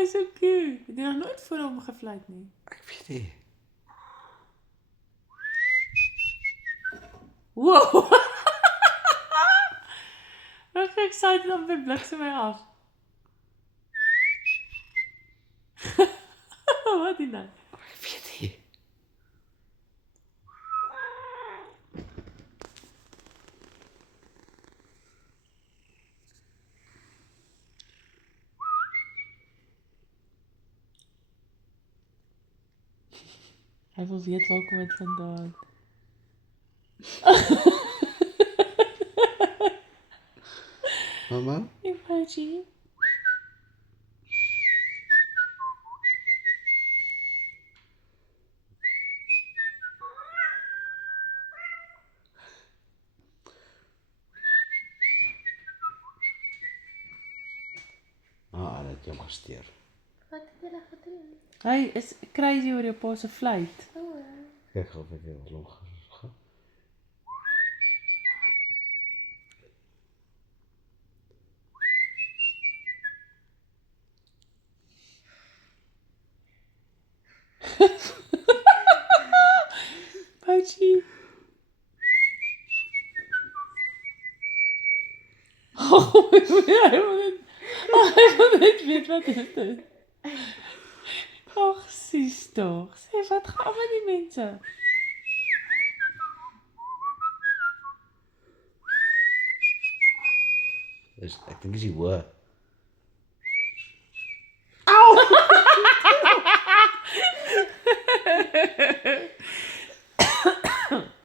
hy is so cute. Het jy nog nooit voor hom gefluit nie? Ek weet nie. Wow! Ek is excited om die bliksem my af. Wat is dit? Ek weet nie. Hy wil weet waar kom dit vandaan. Mama? Emoji. Dat jy hom gesteer. Wat het julle gedoen? Hy is crazy oor jou pa se fluit. Kyk of ek weer long gaan. Poachie. Oh, hy wil net weet wat is dit. Ag, sis tog. Sê, wat gaan met die mense? Ek dink dis die hoë.